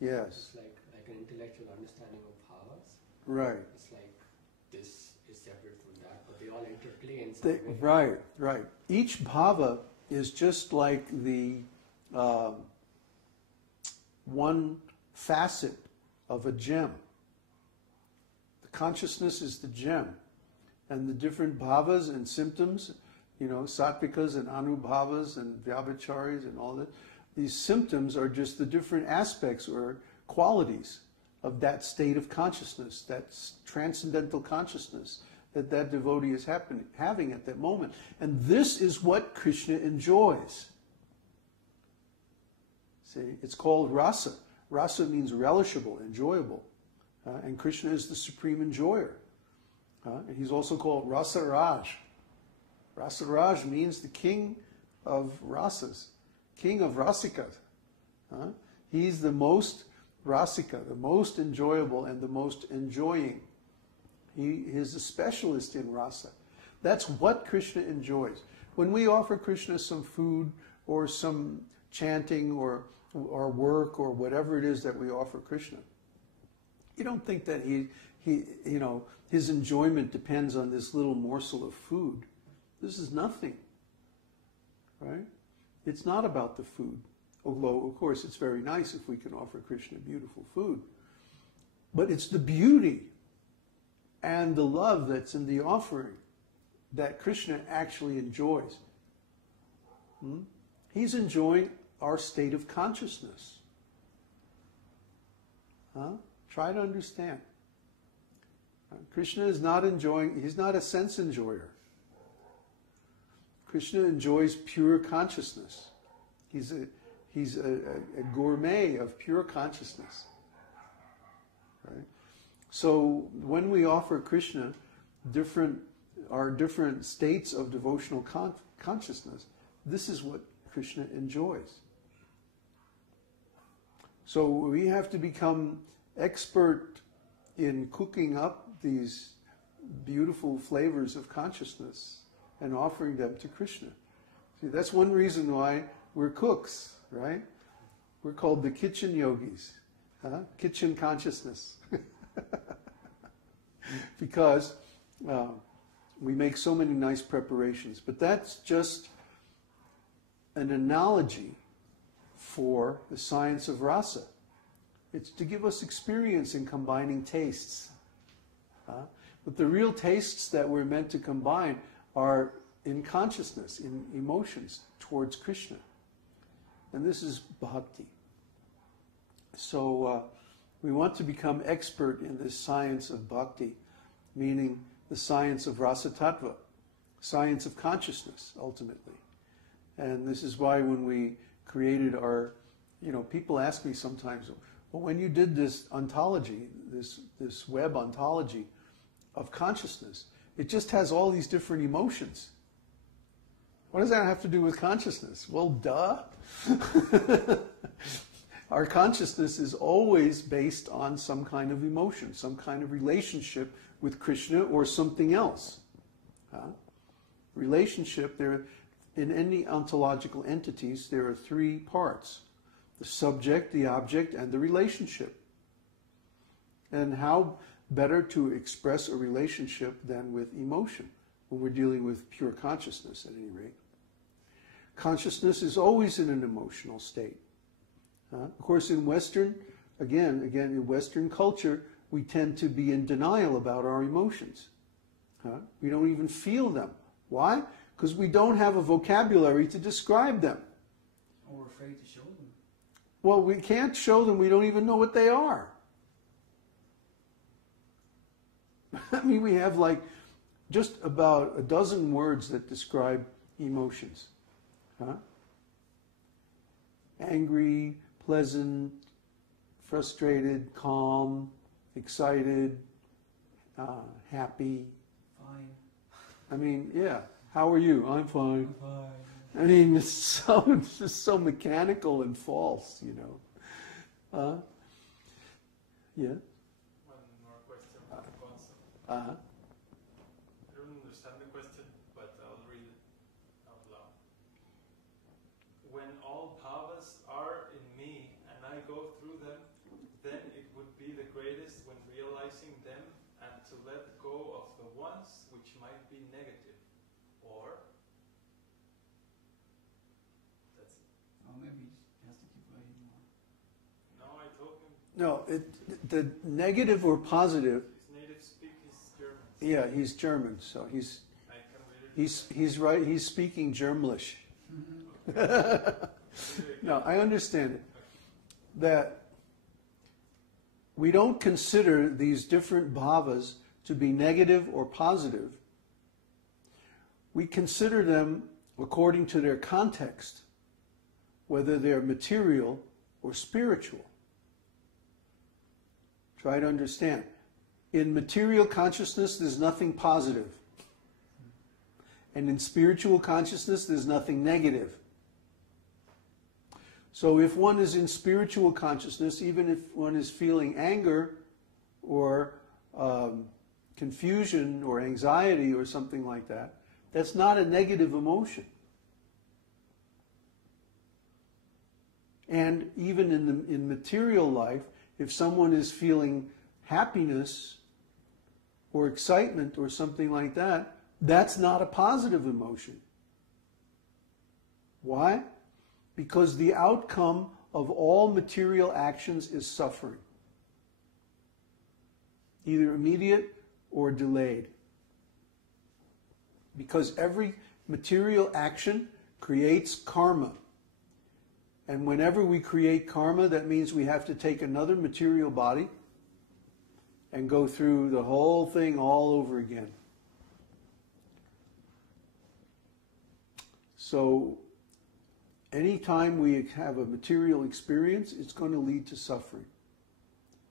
Yes. It's like an intellectual understanding of bhavas. Right. It's like this is separate from that, but they all interplay in some way. Right, right. Each bhava is just like the one facet of a gem. The consciousness is the gem. And the different bhavas and symptoms, sattvikas and anubhavas and vyabhicharis and all that, these symptoms are just the different aspects or qualities of that state of consciousness, that transcendental consciousness that devotee is having at that moment. And this is what Krishna enjoys. See, it's called rasa. Rasa means relishable, enjoyable. And Krishna is the supreme enjoyer. And he's also called Rasa Raj. Rasa Raj means the king of rasas, king of rasikas. He's the most rasika, the most enjoyable and the most enjoying. He is a specialist in rasa. That's what Krishna enjoys. When we offer Krishna some food or some chanting or work or whatever it is that we offer Krishna, you don't think that his enjoyment depends on this little morsel of food. This is nothing, right? It's not about the food. Although, of course, it's very nice if we can offer Krishna beautiful food. But it's the beauty and the love that's in the offering that Krishna actually enjoys. He's enjoying our state of consciousness. Try to understand. Krishna is not enjoying, he's not a sense enjoyer. Krishna enjoys pure consciousness. He's a gourmet of pure consciousness. Right? So when we offer Krishna our different states of devotional consciousness, this is what Krishna enjoys. So we have to become expert in cooking up these beautiful flavors of consciousness and offering them to Krishna. See, that's one reason why we're cooks, right? We're called the kitchen yogis, kitchen consciousness. Because we make so many nice preparations. But that's just an analogy for the science of rasa. It's to give us experience in combining tastes. But the real tastes that we're meant to combine are in consciousness, in emotions towards Krishna. And this is bhakti. So we want to become expert in this science of bhakti, meaning the science of rasa tattva, science of consciousness, ultimately. And this is why when we created our, people ask me sometimes, well, when you did this ontology, this web ontology of consciousness, it just has all these different emotions. What does that have to do with consciousness? Well, duh. Our consciousness is always based on some kind of emotion, some kind of relationship with Krishna or something else. Relationship, in any ontological entities, there are three parts: the subject, the object, and the relationship. And how better to express a relationship than with emotion, when we're dealing with pure consciousness, at any rate. Consciousness is always in an emotional state. Of course, in Western culture, we tend to be in denial about our emotions. We don't even feel them. Why? Because we don't have a vocabulary to describe them. Or we're afraid to show them. Well, we can't show them. We don't even know what they are. I mean, we have just about a dozen words that describe emotions. Angry, pleasant, frustrated, calm, excited, happy. Fine. I mean, yeah. How are you? I'm fine. I'm fine. I mean, it's just so mechanical and false, Yeah. One more question from Gonzo. I don't understand the question, but I'll read it out loud. When all bhavas are in me and I go through them, then it would be the greatest when realizing them and to let go of the ones which might be negative. Or, that's it. Or maybe he has to keep writing more. No, I told him No, the negative or positive. his native speak is German. Yeah, he's German, so he's I can read it. he's right. He's speaking Germlish. No, I understand it. That we don't consider these different bhavas to be negative or positive. We consider them according to their context, whether they're material or spiritual. Try to understand. In material consciousness, there's nothing positive. And in spiritual consciousness, there's nothing negative. So if one is in spiritual consciousness, even if one is feeling anger or confusion or anxiety or something like that, that's not a negative emotion. And even in material life, if someone is feeling happiness or excitement or something like that, that's not a positive emotion. Why? Because the outcome of all material actions is suffering, either immediate or delayed. Because every material action creates karma. And whenever we create karma, that means we have to take another material body and go through the whole thing all over again. So, anytime we have a material experience, it's going to lead to suffering.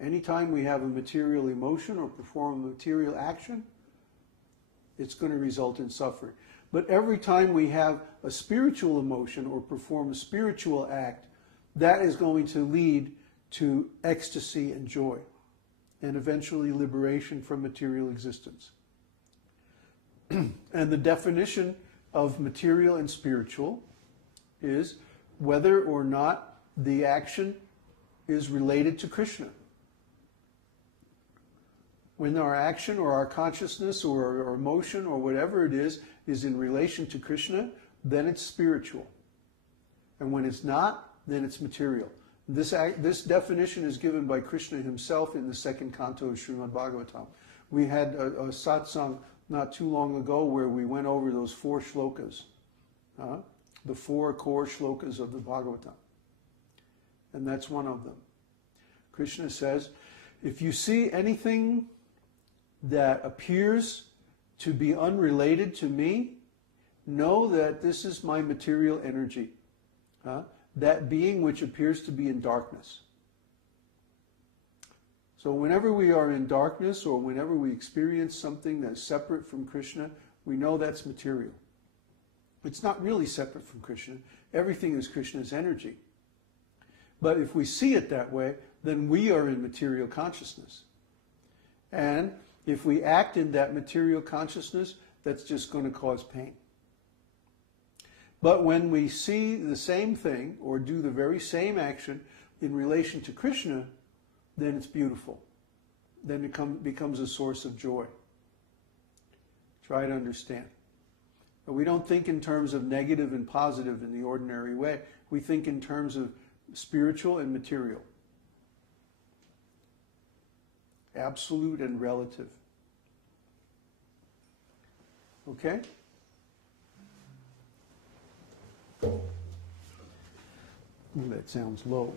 Anytime we have a material emotion or perform a material action, it's going to result in suffering. But every time we have a spiritual emotion or perform a spiritual act, that is going to lead to ecstasy and joy, and eventually liberation from material existence. And the definition of material and spiritual is whether or not the action is related to Krishna. When our action or our consciousness or our emotion or whatever it is in relation to Krishna, then it's spiritual. And when it's not, then it's material. This definition is given by Krishna himself in the second canto of Srimad Bhagavatam. We had a satsang not too long ago where we went over those 4 shlokas, the 4 core shlokas of the Bhagavatam. And that's one of them. Krishna says, if you see anything that appears to be unrelated to me, know that this is my material energy, that being which appears to be in darkness. So whenever we are in darkness or whenever we experience something that's separate from Krishna, we know that's material. It's not really separate from Krishna. Everything is Krishna's energy. But if we see it that way, then we are in material consciousness. And if we act in that material consciousness, that's just going to cause pain. But when we see the same thing or do the very same action in relation to Krishna, then it's beautiful. Then it becomes a source of joy. Try to understand. But we don't think in terms of negative and positive in the ordinary way. We think in terms of spiritual and material. Absolute and relative. Okay? Ooh, that sounds low.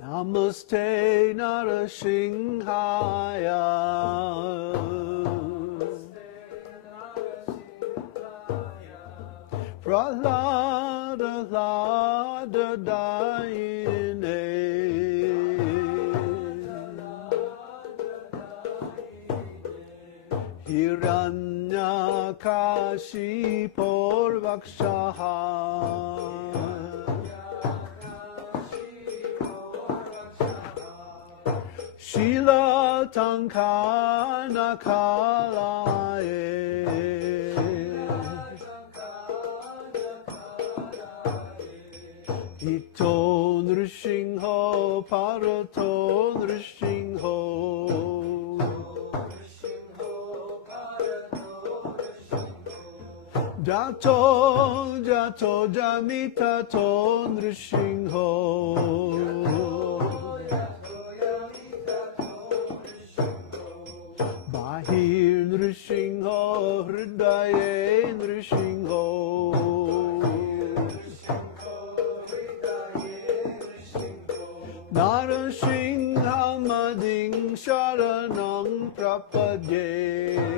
Namaste Narasimhaya. Prahlada Lada Dayine Hiranya Vyabhicari Shila Tankana Kalaye Ito Nrishingho Parato Nrishingho Jato Jato Jamita To Nrishingho Bahir Nrishingho Hridaye Nrishingho Narasinghamading Sharanang Prapadye